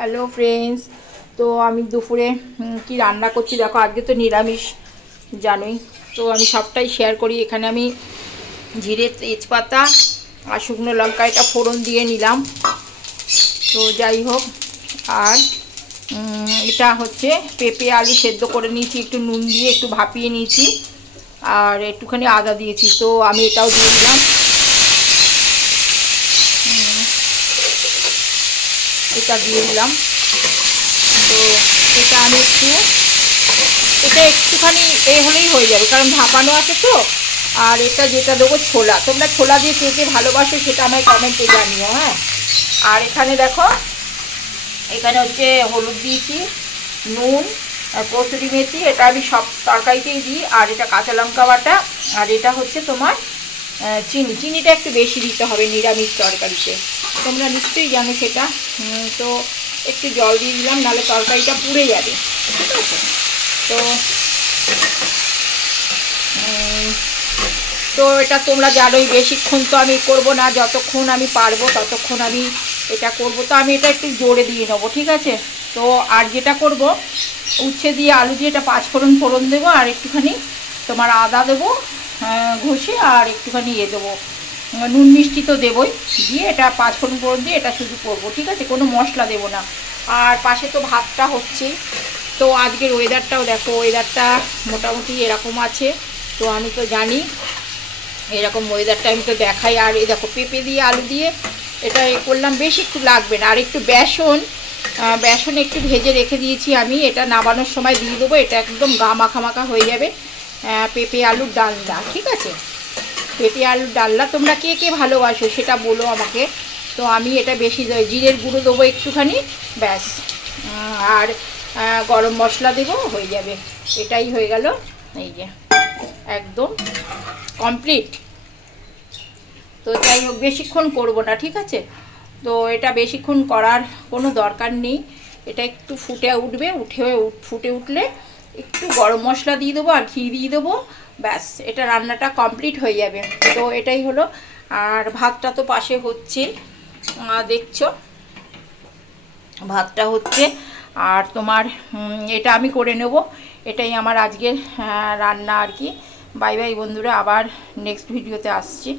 Hello friends, তো আমি দুপুরে কি রান্না করছি দেখো। আজকে তো নিরামিষ জানোই, তো আমি সবটাই শেয়ার করি। এখানে আমি জিরে, তেজপাতা আর শুকনো লঙ্কা এটা ফোড়ন দিয়ে নিলাম। তো যাই হোক, আর এটা হচ্ছে পেঁপে আলু সেদ্ধ করে নিয়েছি, একটু নুন দিয়ে একটু ভাপিয়ে নিয়েছি, আর একটুখানি আদা দিয়েছি। তো আমি এটাও দিয়ে দিলাম, এটা দিয়ে দিলাম। তো এটা আমি এটা একটুখানি হলেই হয়ে যাবে, কারণ ভাপানো আছে তো। আর এটা যেটা দেবো ছোলা, তোমরা ছোলা দিয়ে কে কে ভালোবাসো সেটা আমায় কমেন্টে জানিও। হ্যাঁ, আর এখানে দেখো, এখানে হচ্ছে হলুদ দিয়েছি, নুন আর কসুরি মেথি, এটা আমি সব তরকারিতেই দিই। আর এটা কাঁচা লঙ্কা বাটা, আর এটা হচ্ছে তোমার চিনিটা একটু বেশি দিতে হবে নিরামিষ তরকারিতে, তোমরা নিশ্চয়ই জানো সেটা। তো একটু জল দিয়ে দিলাম, নাহলে তরকারিটা পুড়ে যাবে, ঠিক আছে। তো তো এটা তোমরা জানোই, বেশিক্ষণ তো আমি করব না, যতক্ষণ আমি পারবো ততক্ষণ আমি এটা করব। তো আমি এটা একটু জোরে দিয়ে নেবো, ঠিক আছে। তো আর যেটা করব, উচ্ছে দিয়ে আলু দিয়ে এটা ফোড়ন দেবো, আর একটুখানি তোমার আদা দেবো ঘষে, আর একটুখানি দেবো নুন মিষ্টি তো দেবই, দিয়ে এটা ফোড়ন দিয়ে এটা শুধু করবো, ঠিক আছে, কোনো মশলা দেবো না। আর পাশে তো ভাতটা হচ্ছেই। তো আজকের ওয়েদারটাও দেখো, ওয়েদারটা মোটামুটি এরকম আছে। তো আমি তো জানি এরকম ওয়েদারটা আমি তো দেখাই। আর এই দেখো, পেঁপে দিয়ে আলু দিয়ে এটা করলাম, বেশি একটু লাগবে না। আর একটু বেসন একটু ভেজে রেখে দিয়েছি আমি, এটা নামানোর সময় দিয়ে দেবো। এটা একদম গা মাখা হয়ে যাবে পেঁপে আলুর ডালনা, ঠিক আছে। পেঁপে আলুর ডালনা তোমরা কে কে ভালোবাসো সেটা বলো আমাকে। তো আমি এটা বেশি জিরের গুঁড়ো দেবো একটুখানি, ব্যাস। আর গরম মশলা দেবো, হয়ে যাবে। এটাই হয়ে গেল, এই যে একদম কমপ্লিট। তো যাই হোক, বেশিক্ষণ করব না, ঠিক আছে। তো এটা বেশিক্ষণ করার কোনো দরকার নেই। এটা একটু ফুটে উঠলে একটু গরম মশলা দিয়ে দেবো আর ঘি দিয়ে দেবো, ব্যাস, এটা রান্নাটা কমপ্লিট হয়ে যাবে। তো এটাই হলো। আর ভাতটা তো পাশে হচ্ছে, দেখছো ভাতটা হচ্ছে। আর তোমার এটা আমি করে নেব, এটাই আমার আজকের রান্না আর কি। বাই বাই বন্ধুরা, আবার নেক্সট ভিডিওতে আসছি।